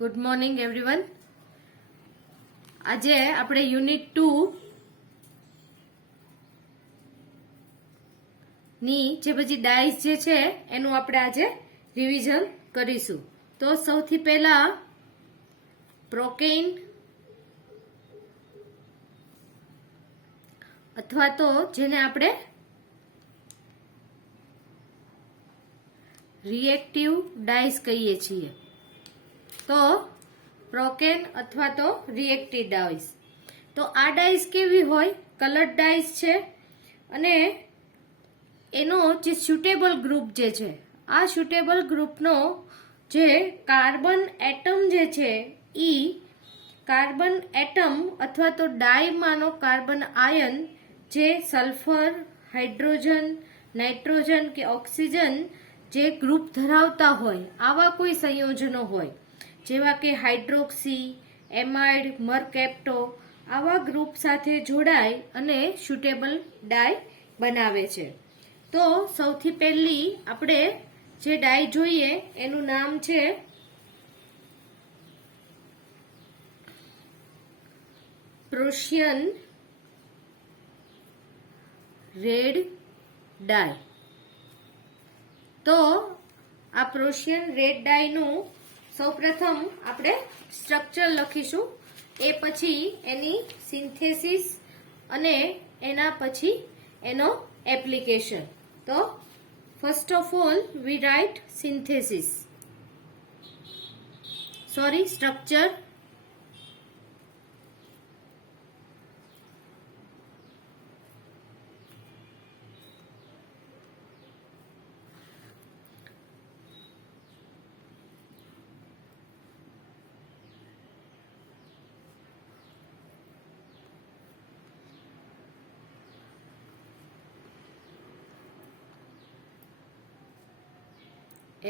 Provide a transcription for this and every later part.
Good morning everyone. આજે આપણે unit 2 ની જે બધી ડાઈસ જે છે એનું આપણે આજે રિવિઝન કરીશું. તો સૌથી પહેલા પ્રોકેઇન અથવા તો જેને આપણે રિએક્ટિવ ડાઈસ કહીએ છીએ. તો પ્રોકેન અથવા તો રિએક્ટિવ ડાઈસ. તો આ ડાઈસ કેવી હોય? કલર્ડ ડાઈસ છે અને એનો જે સ્યુટેબલ ગ્રુપ જે છે, આ સ્યુટેબલ ગ્રુપનો જે કાર્બન એટમ જે છે ઈ કાર્બન એટમ અથવા તો ડાઈમાંનો કાર્બન આયન જે સલ્ફર, હાઇડ્રોજન, નાઇટ્રોજન કે ઓક્સિજન જે ગ્રુપ ધરાવતા હોય આવા કોઈ સંયોજનો હોય જેવા કે હાઇડ્રોક્સી, એમાઇડ, મરકેપ્ટો આવા ગ્રુપ સાથે જોડાય અને સ્યુટેબલ ડાઈ બનાવે છે. તો સૌથી પહેલી આપણે જે ડાઈ જોઈએ એનું નામ છે પ્રોશિયન રેડ ડાઈ. તો આ પ્રોશિયન રેડ ડાઈનું સૌપ્રથમ આપણે સ્ટ્રક્ચર લખીશું, એ પછી એની સિન્થેસિસ અને એના પછી એનો એપ્લિકેશન. તો first of all we write structure.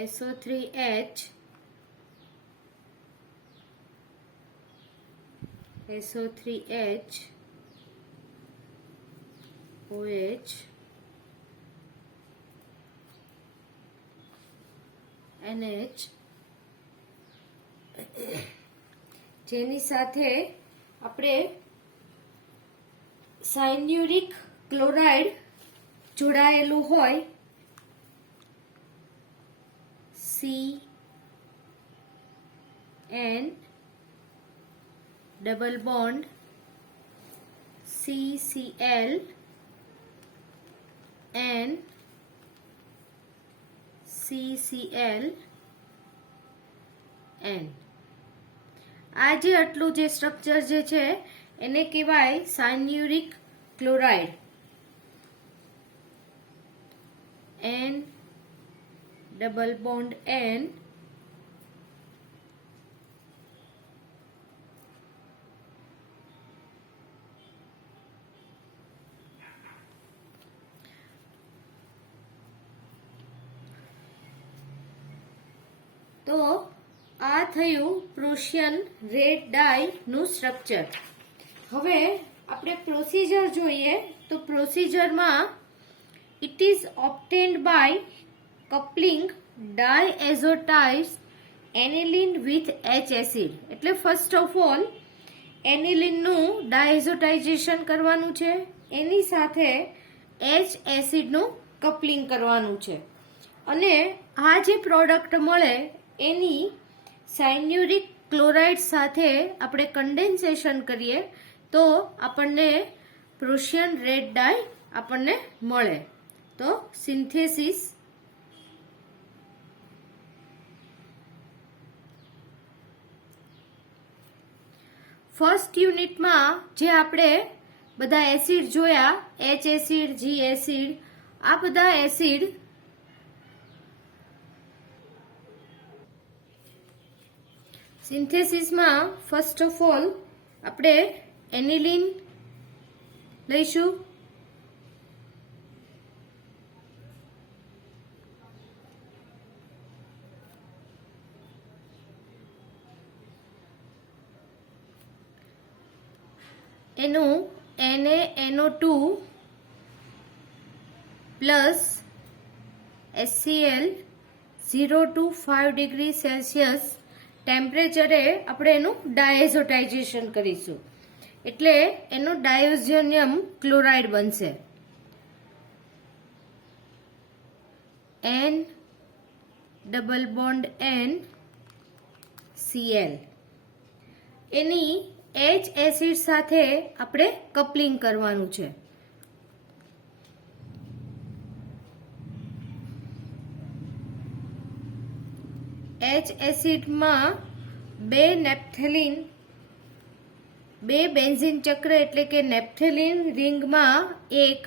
SO3H, SO3H, OH, NH, જેની સાથે આપણે સાયન્યુરિક ક્લોરાઇડ જોડાયેલું હોય CN double bond CCl N CCl N. આ જે આટલું જે સ્ટ્રક્ચર જે છે એને કહેવાય cyanuric chloride. N double bond N તો આ થયું પ્રોશિયન રેડ ડાઈ નું સ્ટ્રક્ચર. હવે આપણે પ્રોસીજર જોઈએ. તો પ્રોસીજરમાં it is obtained by coupling diazotized aniline with H acid. એટલે ફર્સ્ટ ઓફ ઓલ એનિલિનનું ડાયએઝોટાઇઝેશન કરવાનું છે, એની સાથે H એસિડનું કપલિંગ કરવાનું છે અને આ જે પ્રોડક્ટ મળે એની સાયન્યુરિક ક્લોરાઇડ સાથે આપણે કન્ડેન્સેશન કરીએ તો આપણને પ્રોશિયન રેડ ડાઈ આપણને મળે. તો સિન્થેસિસ. ફર્સ્ટ યુનિટમાં જે આપણે બધા એસિડ જોયા, H એસિડ, G એસિડ, આ બધા એસિડ સિન્થેસિસમાં ફર્સ્ટ ઓફ ઓલ આપણે એનિલિન લઈશું. એનું NaNO2 plus HCl 0 to 5 degree Celsius ટેમ્પરેચરે આપણે એનું ડાયઝોટાઇઝેશન કરીશું એટલે એનો ડાયોઝોનિયમ ક્લોરાઇડ બનશે. N double bond N Cl. એની H એસિડ સાથે આપણે કપલિંગ કરવાનું છે. H એસિડમાં બે નેપ્થેલિન, બે બેન્ઝીન ચક્ર એટલે કે નેપ્થેલિન રિંગમાં એક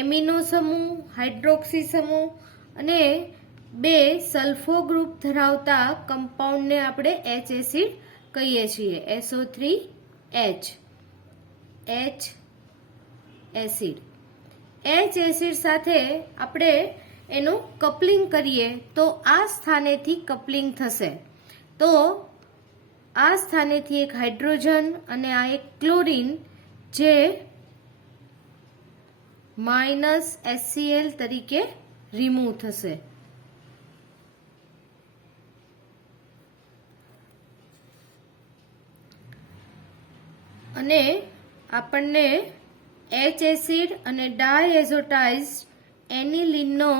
એમિનો સમૂહ, હાઇડ્રોક્સી સમૂહ અને બે સલ્ફો ગ્રુપ ધરાવતા કમ્પાઉન્ડને આપણે H એસિડ કહીએ છીએ. SO3H H acid. H acid સાથે આપણે એનું કપલિંગ કરીએ તો આ સ્થાનેથી કપલિંગ થશે. તો આ સ્થાનેથી એક હાઇડ્રોજન અને આ એક ક્લોરીન જે -HCl તરીકે રિમૂવ થશે. અને આપણને H એસિડ અને ડાયએઝોટાઇઝ્ડ એનિલીનનો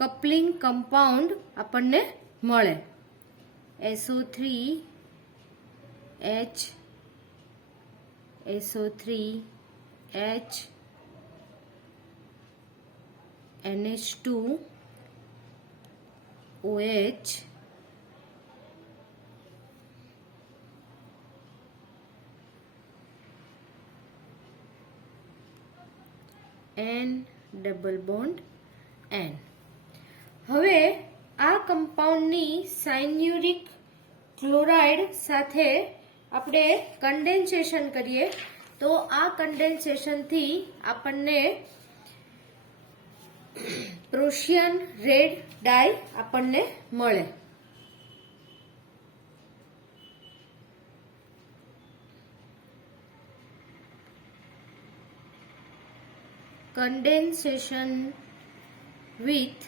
કપલિંગ કમ્પાઉન્ડ આપણને મળે. SO3H SO3H NH2 OH N double bond N. હવે આ કમ્પાઉન્ડની સાયન્યુરિક ક્લોરાઇડ સાથે આપણે કન્ડેન્સેશન કરીએ તો આ કન્ડેન્સેશનથી આપણને પ્રુશિયન રેડ ડાય આપણને મળે. Condensation with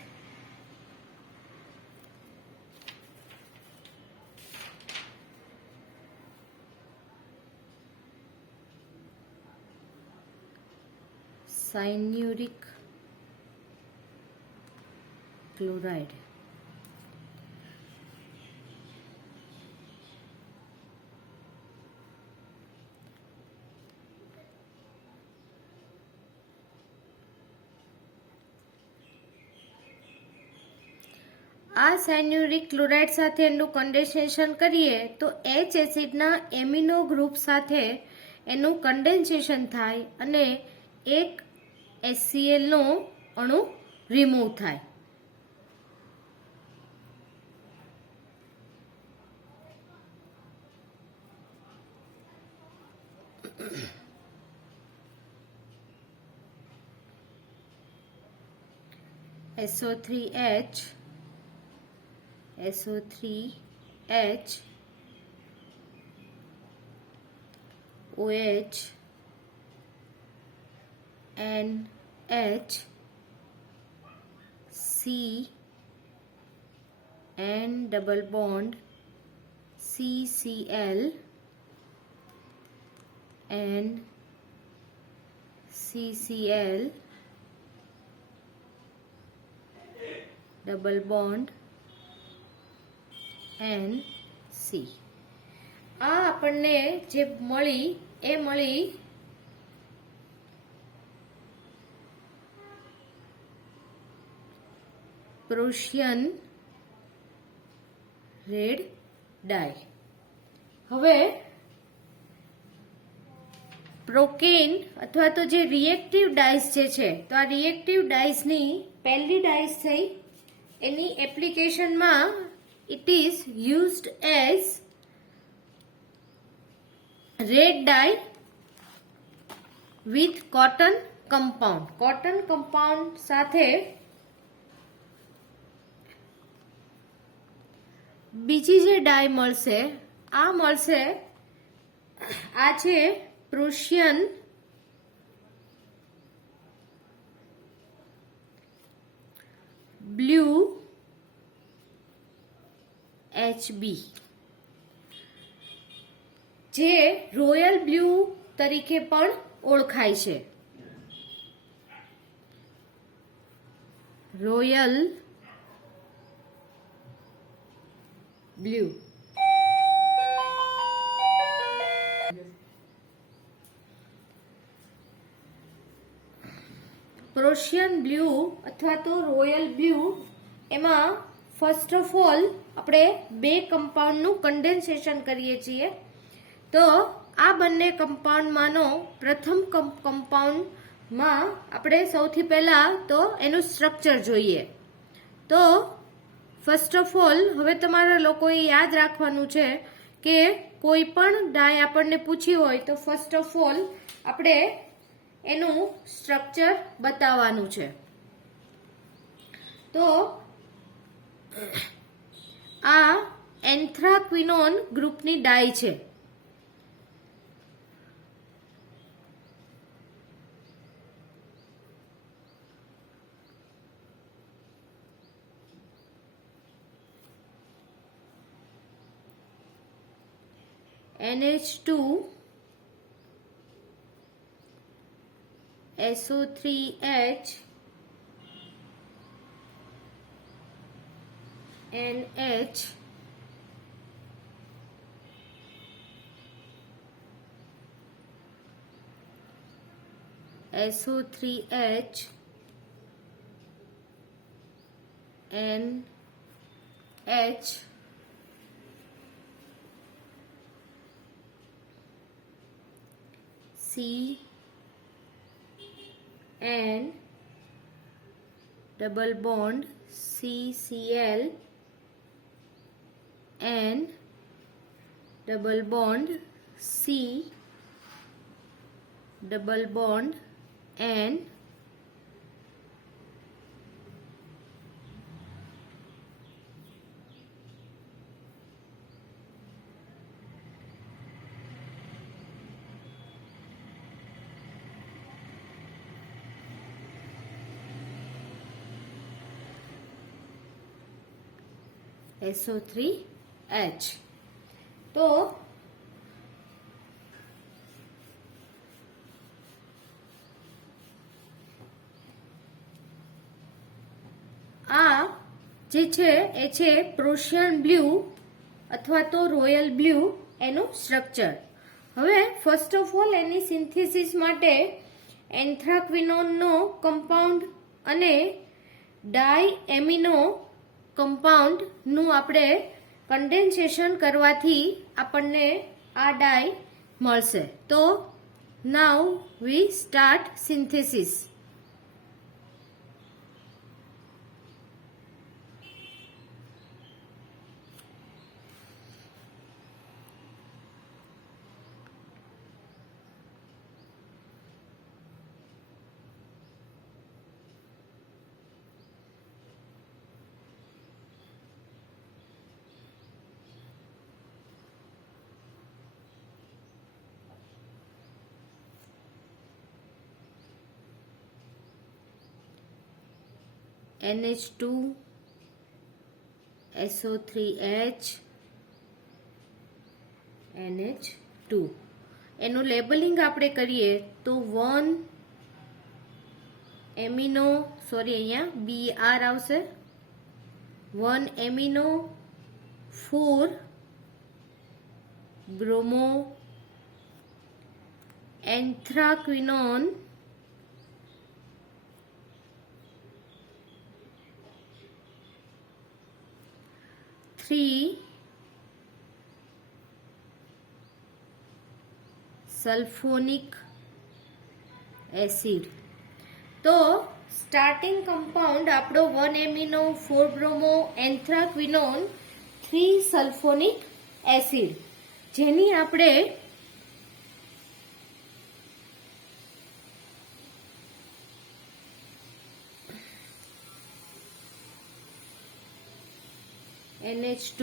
cyanuric chloride. આ સાયન્યુરિક ક્લોરાઇડ સાથે એનું કન્ડેન્સેશન કરીએ તો H એસિડના એમિનો ગ્રુપ સાથે એનું કન્ડેન્સેશન થાય અને એક HCl નો અણુ રિમૂવ થાય. SO3H SO3H OH NH C N double bond CCl N CCl double bond NC. આ આપણને જે મળી એ મળી પ્રુશિયન રેડ ડાય. હવે પ્રોકેન અથવા તો જે રિએક્ટિવ ડાઇસ જે છે તો આ રિએક્ટિવ ડાઇસની પહેલી ડાઇસ થઈ એની એપ્લિકેશનમાં it is used as red dye with cotton compound. Cotton compound સાથે બીજી જે ડાય મળશે આ મળશે આ છે પ્રુશિયન બ્લુ HB જે રોયલ બ્લુ તરીકે પણ ઓળખાય છે. Royal blue. પ્રોશિયન બ્લુ અથવા તો રોયલ બ્લુ એમાં ફર્સ્ટ ઓફ ઓલ આપણે બે કમ્પાઉન્ડનું કન્ડેન્સેશન કરીએ છીએ. તો આ બંને કમ્પાઉન્ડમાંનો પ્રથમ કમ્પાઉન્ડમાં આપણે સૌથી પહેલા તો એનું સ્ટ્રક્ચર જોઈએ. તો ફર્સ્ટ ઓફ ઓલ હવે તમારા લોકોએ યાદ રાખવાનું છે કે કોઈ પણ ડાય આપણને પૂછી હોય તો ફર્સ્ટ ઓફ ઓલ આપણે એનું સ્ટ્રક્ચર બતાવવાનું છે. તો આ એન્થ્રાક્વિનોન ગ્રુપની ડાય છે. NH2 SO3H NH SO3H NH CN double bond CCl N double bond C double bond N SO3H. તો આ જે છે એ છે પ્રોશિયન બ્લુ અથવા તો રોયલ બ્લુ એનું સ્ટ્રક્ચર. હવે first of all any synthesis માટે એન્થ્રાક્વિનોનનો કમ્પાઉન્ડ અને ડાય એમિનો કમ્પાઉન્ડનું આપણે કન્ડેન્સેશન કરવાથી આપણને આ ડાય મળશે. તો નાવ વી start synthesis. NH2 SO3H NH2 એનું લેબલિંગ આપણે કરીએ તો 1 એમિનો અહીંયા BR આવશે, 1 એમિનો 4 બ્રોમો એન્થ્રાક્વિનોન સલ્ફોનિક એસિડ. તો સ્ટાર્ટિંગ કમ્પાઉન્ડ આપણો 1 એમિનો 4 બ્રોમો એન્થ્રાક્વિનોન 3 સલ્ફોનિક એસિડ, જેની આપણે NH2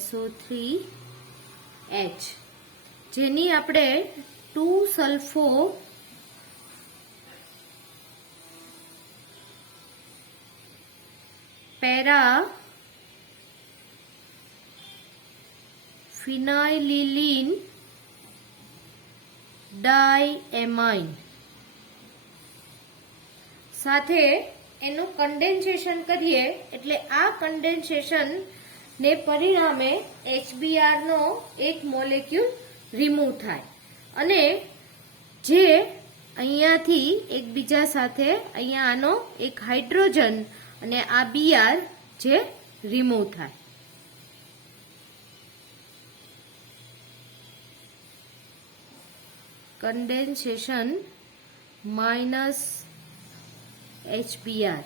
SO3H, જેની આપણે 2 સલ્ફો પેરા ફિનાઇલિન ડાયએમાઇન સાથે એનું કન્ડેન્સેશન કરીએ એટલે આ કન્ડેન્સેશન ને પરિણામે HBr નો એક મોલેક્યુલ રિમૂવ થાય અને જે અહીંયાથી એકબીજા સાથે અહીંયા આનો એક હાઇડ્રોજન અને આ Br જે રિમૂવ થાય. Condensation minus HBr.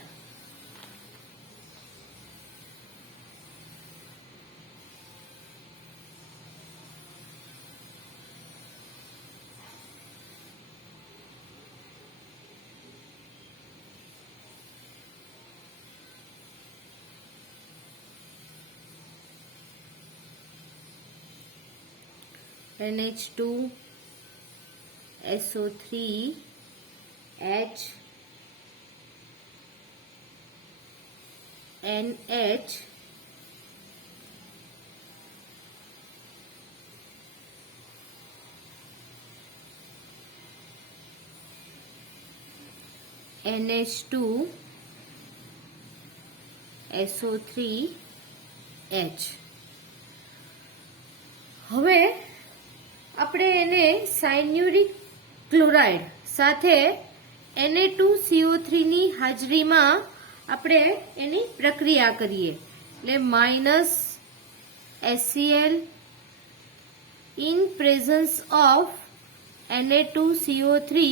NH2 SO3 H NH NH2 SO3 H. હવે આપણે એને સાયન્યુરિક ક્લોરાઇડ સાથે Na2CO3 ની હાજરીમાં આપણે એની પ્રક્રિયા કરીએ એટલે minus HCl in presence of Na2CO3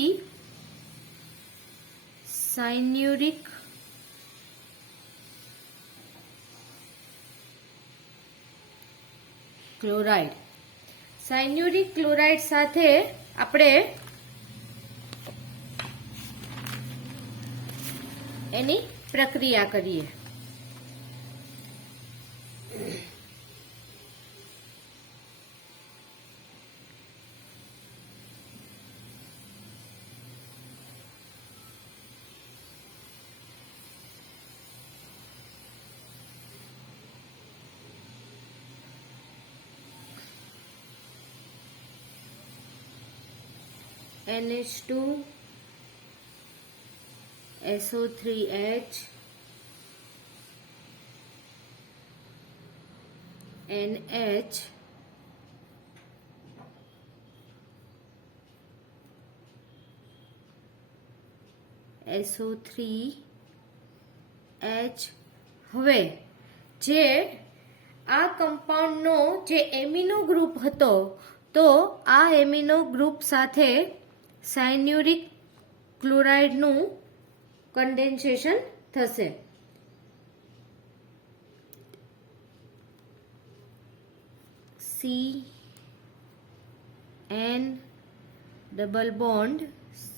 cyanuric chloride. Cyanuric chloride સાથે આપણે એની પ્રક્રિયા કરીએ. NH2 SO3H NH SO3H. હવે જે આ કમ્પાઉન્ડનો જે એમિનો ગ્રુપ હતો તો આ એમિનો ગ્રુપ સાથે સાયન્યુરિક ક્લોરાઇડનું કન્ડેન્સેશન થશે. CN double bond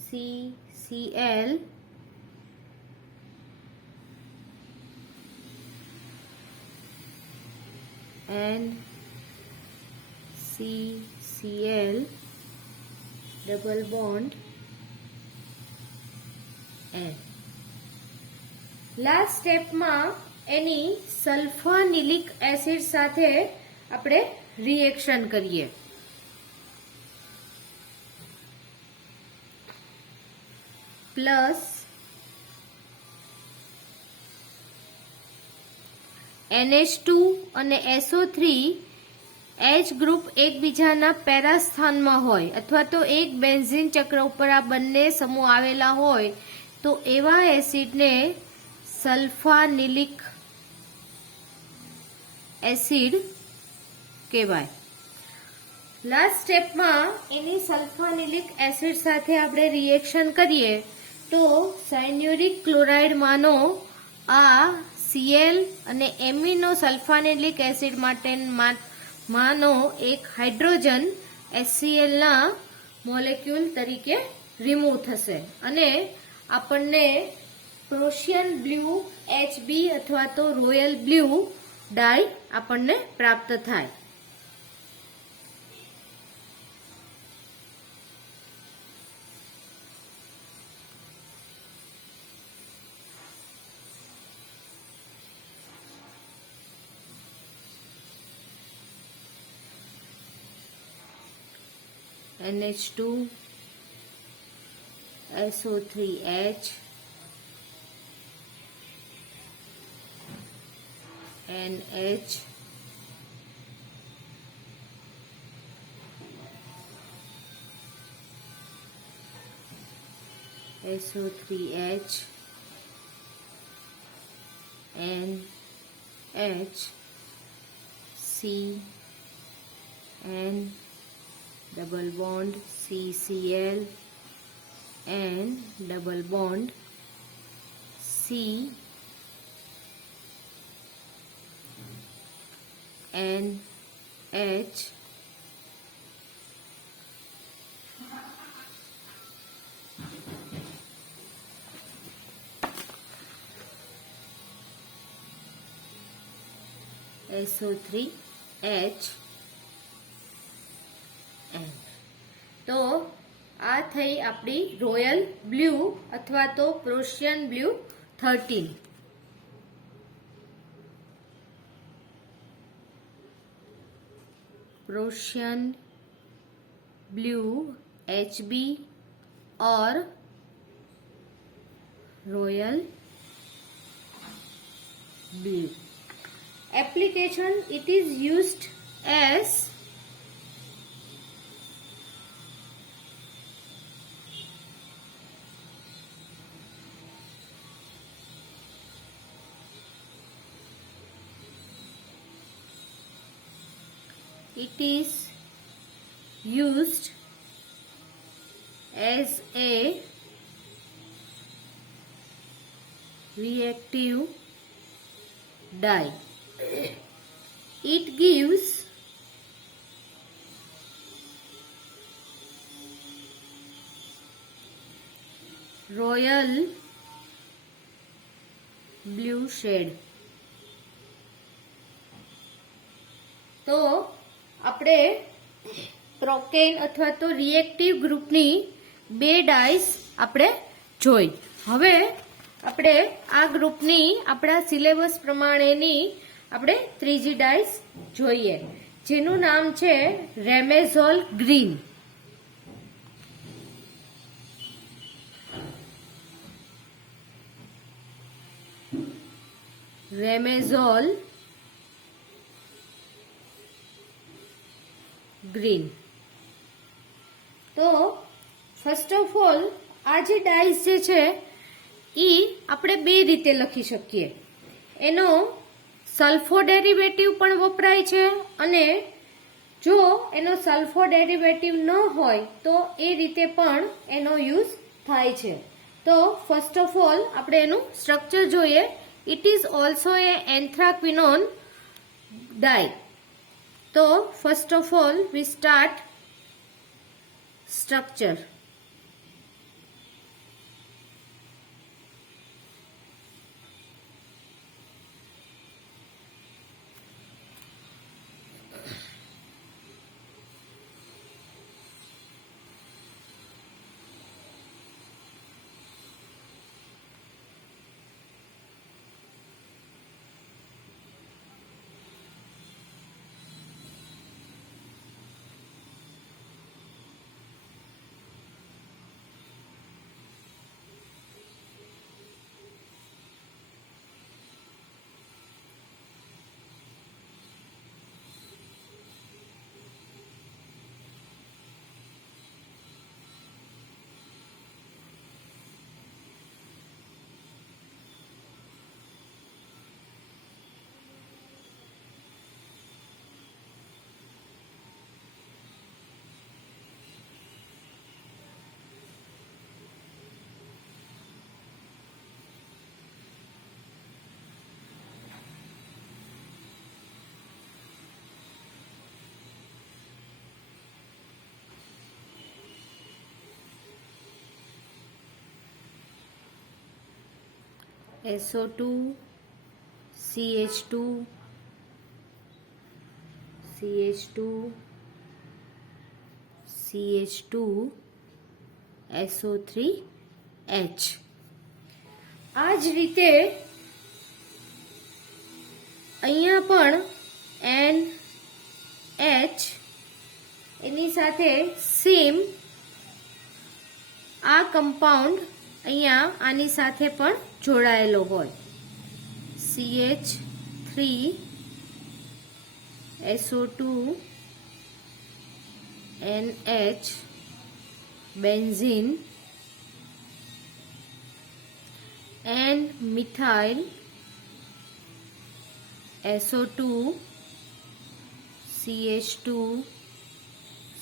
CCl and CCl double bond N. Last સ્ટેપમાં એની સલ્ફાનિલિક એસિડ સાથે આપણે રિએક્શન કરીએ. પ્લસ NH2 અને SO3 H ગ્રુપ એકબીજાના પેરા સ્થાનમાં હોય અથવા તો એક બેન્ઝીન ચક્ર ઉપર આ બંને સમૂહ આવેલા હોય તો એવા એસિડને સલ્ફાનિલિક એસિડ કહેવાય. લાસ્ટ સ્ટેપમાં એની સલ્ફાનિલિક એસિડ સાથે આપણે રિએક્શન કરીએ તો સાયન્યુરિક ક્લોરાઇડમાંનો આ Cl અને એમિનો સલ્ફાનિલિક એસિડ માનો એક હાઇડ્રોજન HCl ના મોલેક્યુલ તરીકે રિમૂવ થશે અને આપણને પ્રોશિયન બ્લુ HB અથવા તો રોયલ બ્લુ ડાય આપણને પ્રાપ્ત થાય. NH2 SO3H NH SO3H NH C N double bond CCl N double bond C N H SO3H N। તો આ થઈ આપણી રોયલ બ્લુ અથવા તો Prussian blue 13। Prussian blue HB और royal blue. Application, it is used as a reactive dye. It gives royal blue shade। તો આપણે પ્રોકેન અથવા તો રિએક્ટિવ ગ્રુપની બે ડાઈસ આપણે જોઈ। હવે આપણે આ ગ્રુપની આપણા સિલેબસ પ્રમાણેની આપણે ત્રીજી ડાઈસ જોઈએ, જેનું નામ છે રેમેઝોલ ગ્રીન। રેમેઝોલ ગ્રીન। તો ફર્સ્ટ ઓફ ઓલ આ જે ડાઈસ જે છે એ આપણે બે રીતે લખી શકીએ। એનો સલ્ફો ડેરિવેટિવ પણ વપરાય છે અને જો એનો સલ્ફો ડેરિવેટિવ ન હોય તો એ રીતે પણ એનો યુઝ થાય છે। તો ફર્સ્ટ ઓફ ઓલ આપણે એનું સ્ટ્રક્ચર જોઈએ। ઇટ ઇઝ ઓલ્સો એ એન્થ્રાક્વિનોન ડાઈ। તો first of all V start structure. SO2 CH2 CH2 CH2 SO3H। આ જ રીતે અહીંયા પણ NH એની સાથે સેમ આ કમ્પાઉન્ડ અહીંયા આની સાથે પણ જોડાયેલો હોય. CH3SO2 NH benzene and methyl SO2 CH2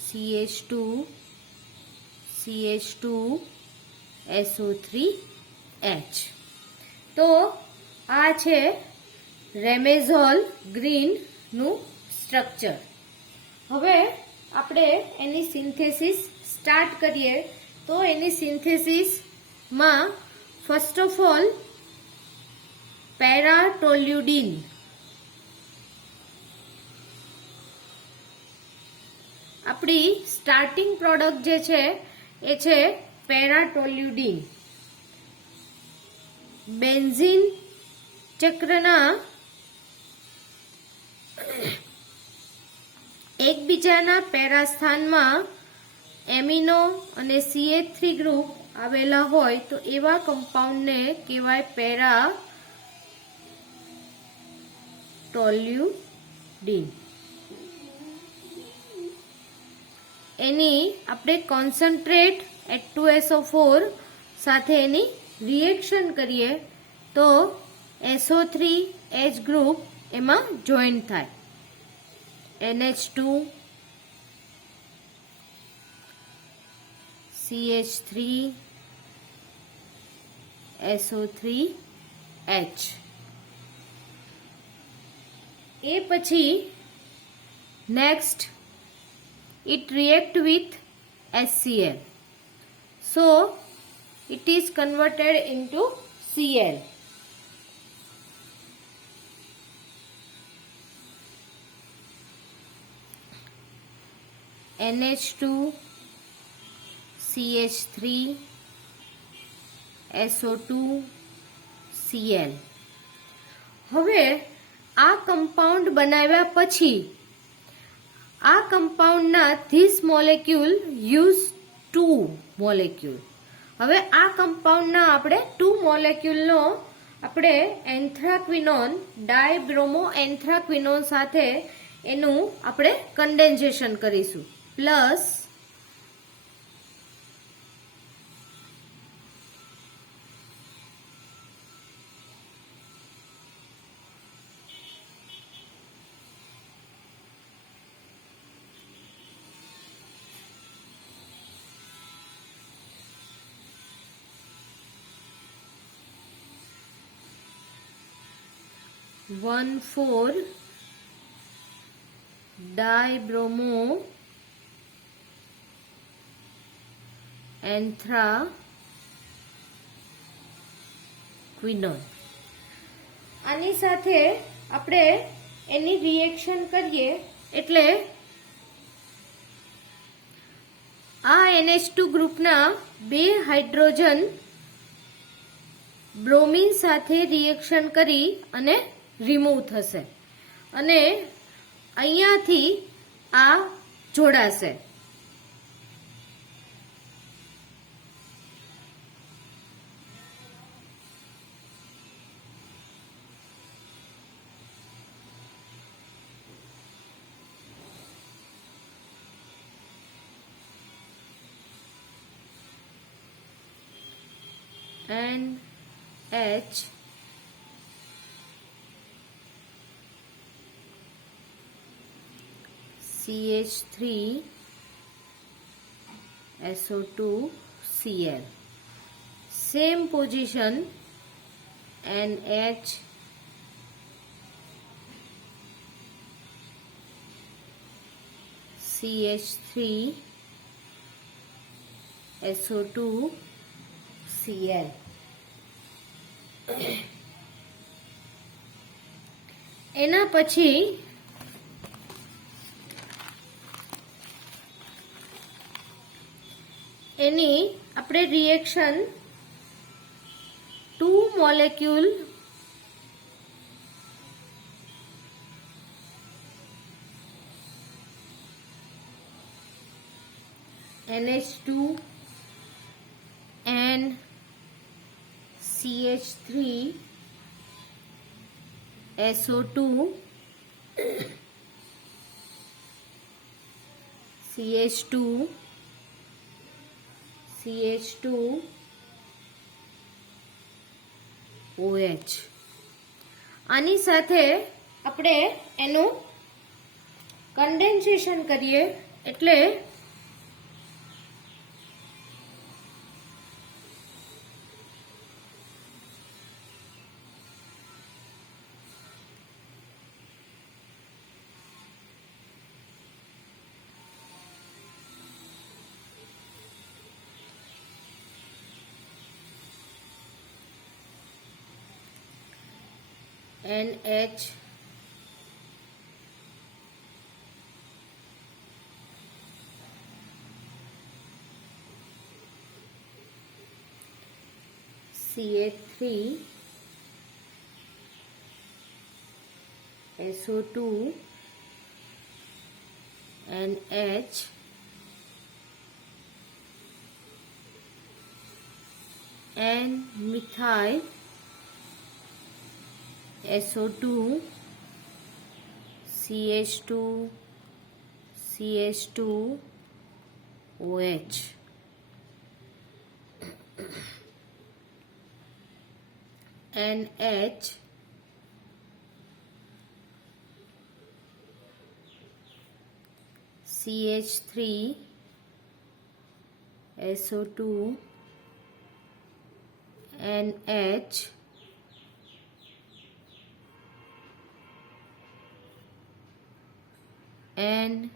CH2 CH2 SO3H. તો આ છે રેમેઝોલ ગ્રીન નું સ્ટ્રક્ચર. હવે આપણે એની સિન્થેસિસ સ્ટાર્ટ કરીએ. તો એની સિન્થેસિસમાં ફર્સ્ટ ઓફ ઓલ પેરાટોલ્યુડિન, આપણી સ્ટાર્ટિંગ પ્રોડક્ટ જે છે એ છે પેરાટોલ્યુડિન. બેન્ઝીન ચક્રના એકબીજાના પેરા સ્થાનમાં એમિનો અને CH3 ગ્રુપ આવેલા હોય તો એવા કમ્પાઉન્ડને કહેવાય પેરાટોલ્યુડિન. એની આપણે કોન્સન્ટ્રેટ H2SO4 સાથે એની રિએક્શન કરીએ તો SO3H ગ્રુપ એમાં જોઈન થાય. NH2 CH3 SO3H. એ પછી next it react with HCl, so it is converted into Cl. NH2 CH3 SO2 Cl. હવે આ કમ્પાઉન્ડ બનાવ્યા પછી આ કમ્પાઉન્ડના ધીસ મોલેક્યુલ યુઝ 2 મોલેક્યુલ. હવે આ કમ્પાઉન્ડના આપણે 2 મોલેક્યુલનો આપણે એન્થ્રાક્વિનોન ડાયબ્રોમો એન્થ્રાક્વિનોન સાથે એનું આપણે કન્ડેન્સેશન કરીશું. Plus one four dibromo એન્થ્રાક્વિનોન. આની સાથે આપણે એની રિએક્શન કરીએ એટલે આ NH2 ગ્રુપના 2 હાઇડ્રોજન બ્રોમિન સાથે રિએક્શન કરી અને રિમૂવ થશે અને અહીંયાથી આ જોડાશે. NH CH3 SO2 Cl. Same position. NH CH3 SO2 Cl. એના પછી એની આપણે reaction 2 molecule NH2 and CH3 SO2 CH2 CH2 OH આની સાથે આપણે એનું કન્ડેન્સેશન કરીએ એટલે NH CH3 SO2 NH and methyl SO2 CH2 CH2 OH NH CH3 SO2 NH and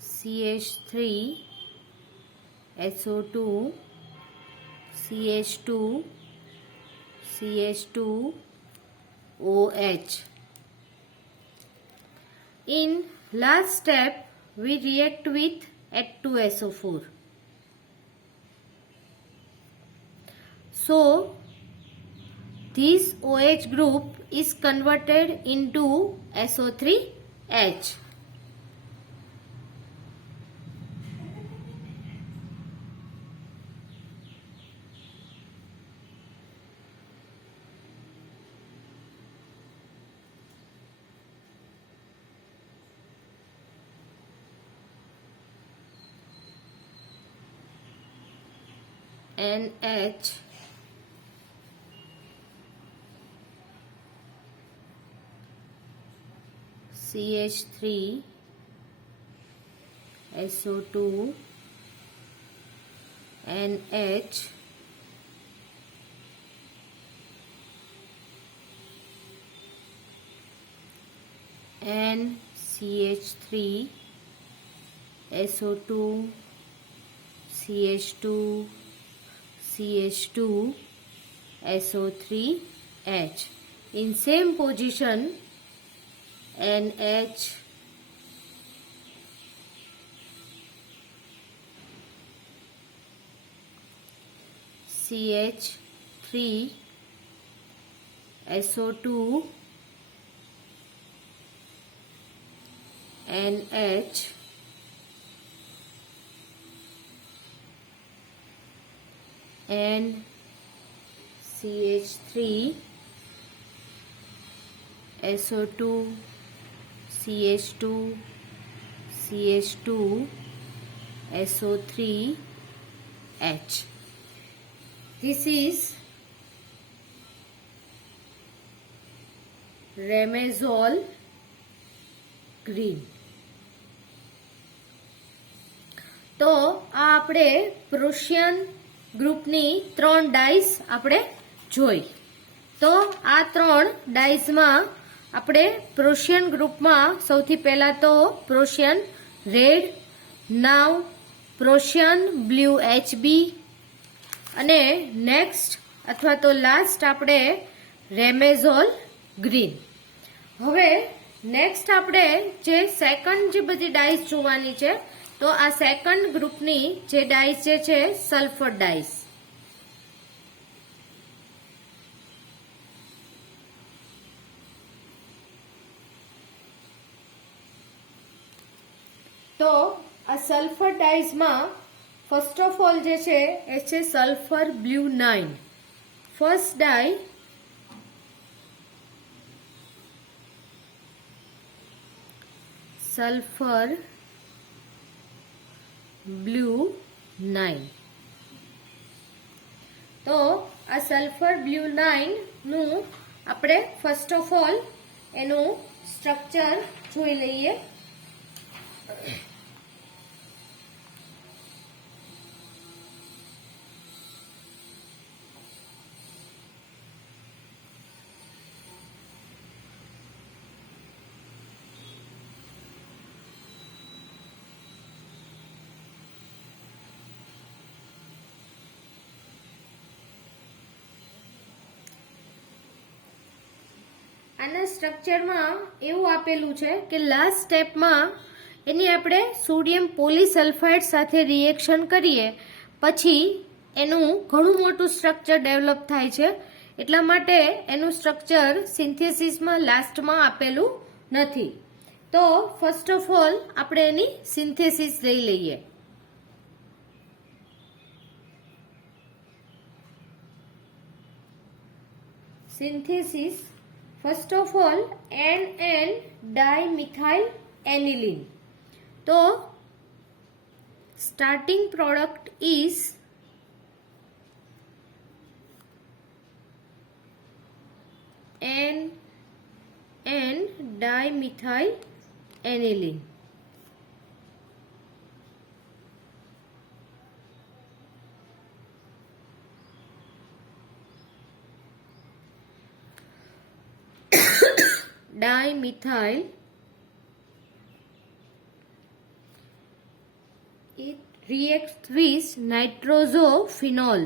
CH3 SO2 CH2 CH2 OH. In last step we react with H2SO4. So this OH group is converted into SO3H. NH CH3 SO2 NH and CH3 SO2 CH2 CH2 SO3H. In same position NH CH3 SO2 NH and CH3 SO2 CH2 CH2 SO3H. This is Ramazole green. તો આ આપણે Prussian ગ્રુપની 3 dice આપણે જોઈ. તો આ 3 ડાઈસમાં આપણે Prussian ગ્રુપમાં સૌથી પહેલા તો પ્રુશિયન રેડ, નાવ પ્રુશિયન બ્લુ HB અને નેક્સ્ટ અથવા તો લાસ્ટ આપણે રેમેઝોલ ગ્રીન. હવે નેક્સ્ટ આપણે જે સેકન્ડ જે બધી ડાઈસ જોવાની છે તો આ સેકન્ડ ગ્રુપની જે ડાઈસ જે છે સલ્ફર ડાઈસ. તો આ સલ્ફર ડાઈઝમાં ફર્સ્ટ ઓફ ઓલ જે છે એ છે સલ્ફર બ્લુ 9. ફર્સ્ટ ડાઈ સલ્ફર બ્લુ 9. તો આ સલ્ફર બ્લુ 9 નું આપણે ફર્સ્ટ ઓફ ઓલ એનું સ્ટ્રક્ચર જોઈ લઈએ. આના સ્ટ્રક્ચરમાં એવું આપેલું છે કે લાસ્ટ સ્ટેપમાં એની આપણે સોડિયમ પોલીસલ્ફાઇડ સાથે રિએક્શન કરીએ પછી એનું ઘણું મોટું સ્ટ્રક્ચર ડેવલપ થાય છે. એટલા માટે એનું સ્ટ્રક્ચર સિન્થેસિસમાં લાસ્ટમાં આપેલું નથી. તો ફર્સ્ટ ઓફ ઓલ આપણે એની સિન્થેસિસ લઈ લઈએ. Synthesis first of all NN dimethyl aniline. તો starting product is NN dimethyl aniline. Dimethyl, it reacts with nitrosophenol.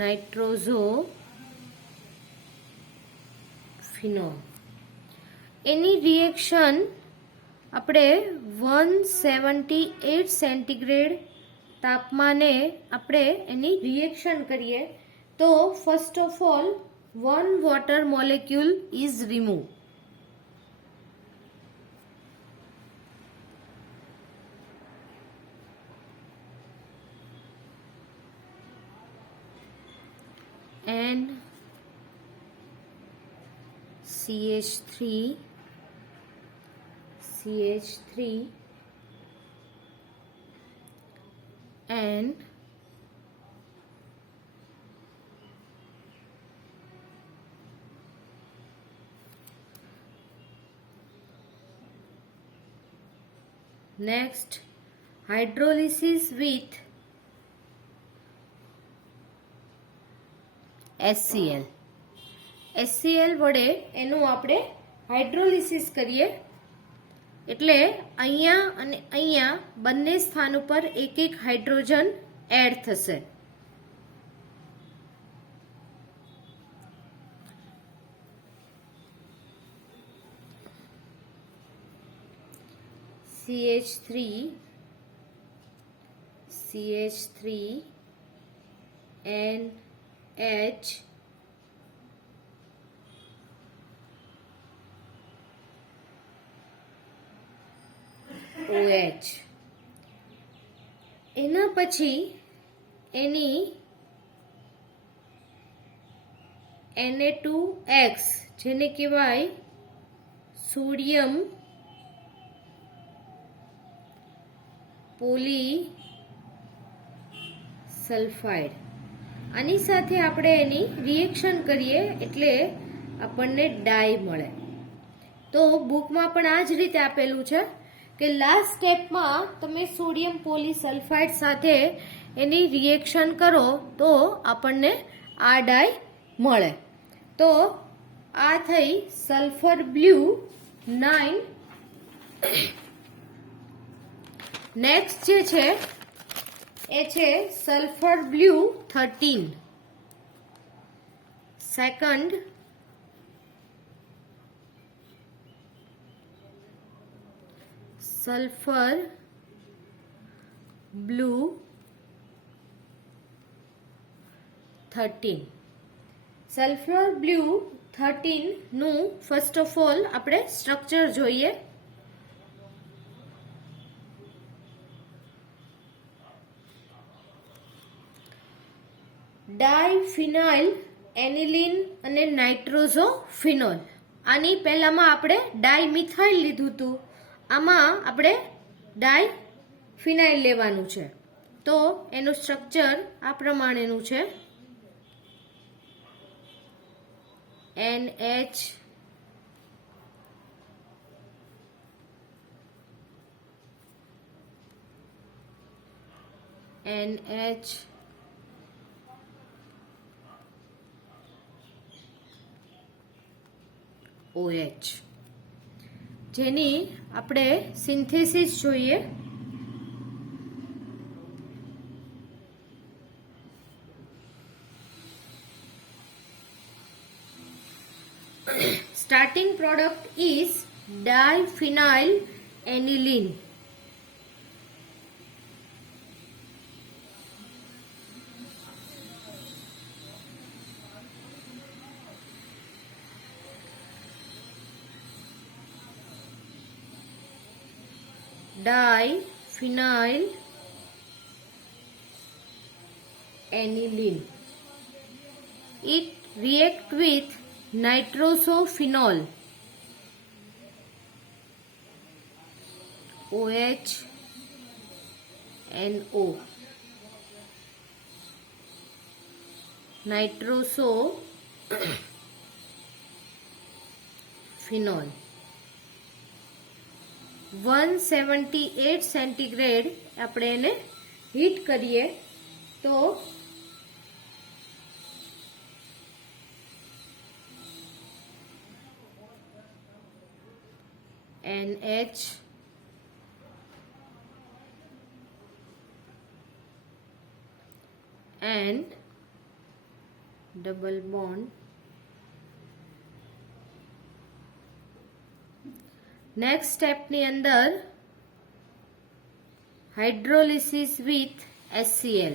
Nitrosophenol. Any reaction આપણે 178 સેન્ટીગ્રેડ તાપમાને આપણે એની રિએક્શન કરીએ તો first of all 1 water molecule is remove. and CH3 and next hydrolysis with HCl. HCl વડે એનું આપણે hydrolysis કરીએ એટલે અહીંયા અને અહીંયા બંને સ્થાન ઉપર એક એક હાઇડ્રોજન એડ થશે. CH3 and H OH. એના પછી એની Na2X જેને કહેવાય સોડિયમ પોલીસલ્ફાઇડ. આની સાથે આપણે એની રિએક્શન કરીએ એટલે આપણને ડાઈ મળે. તો બુકમાં પણ આ જ રીતે આપેલું છે કે લાસ્ટ સ્ટેપમાં તમે સોડિયમ પોલીસલ્ફાઇડ સાથે એની રિએક્શન કરો તો આપણને આ ડાઈ મળે. તો આ થઈ સલ્ફર બ્લુ 9. નેક્સ્ટ જે છે એ છે sulphur blue 13. Second sulphur blue 13. Sulphur blue 13 નું ફર્સ્ટ ઓફ ઓલ આપણે સ્ટ્રક્ચર જોઈએ. ડાયફિનાઇલ એનિલિન અને નાઇટ્રોઝોફિનોલ. આની પહેલામાં આપણે ડાયમિથાઇલ લીધું હતું, આમાં આપણે ડાયફિનાઇલ લેવાનું છે. તો એનું સ્ટ્રક્ચર આ પ્રમાણેનું છે. NH OH, જેની આપણે સિન્થેસિસ જોઈએ. Starting product is diphenyl aniline. Diphenyl aniline. It react with nitrosophonol OH NO. nitrosophonol 178 centigrade આપણે એને હીટ કરીએ તો NH and double bond. Next સ્ટેપની અંદર hydrolysis with HCl.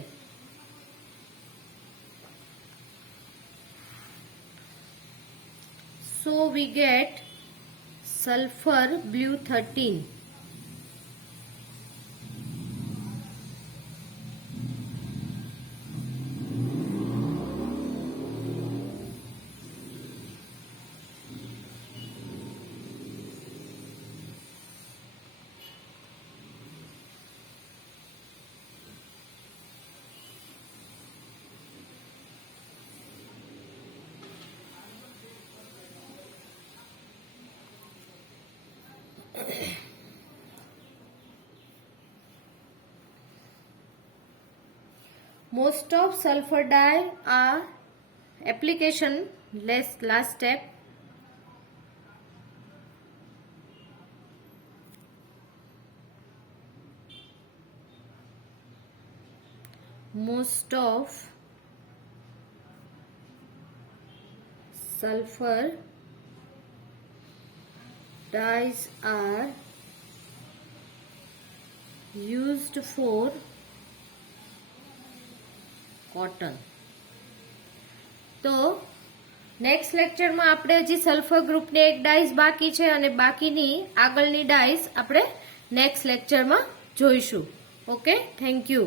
So we get sulfur blue 13. Most of sulfur dye are application last step. Most of sulfur dyes are used for cotton. તો next લેક્ચરમાં આપણે હજી sulphur ગ્રુપની એક dice બાકી છે અને બાકીની આગળની ડાઈસ આપણે નેક્સ્ટ લેક્ચરમાં જોઈશું. Okay, thank you.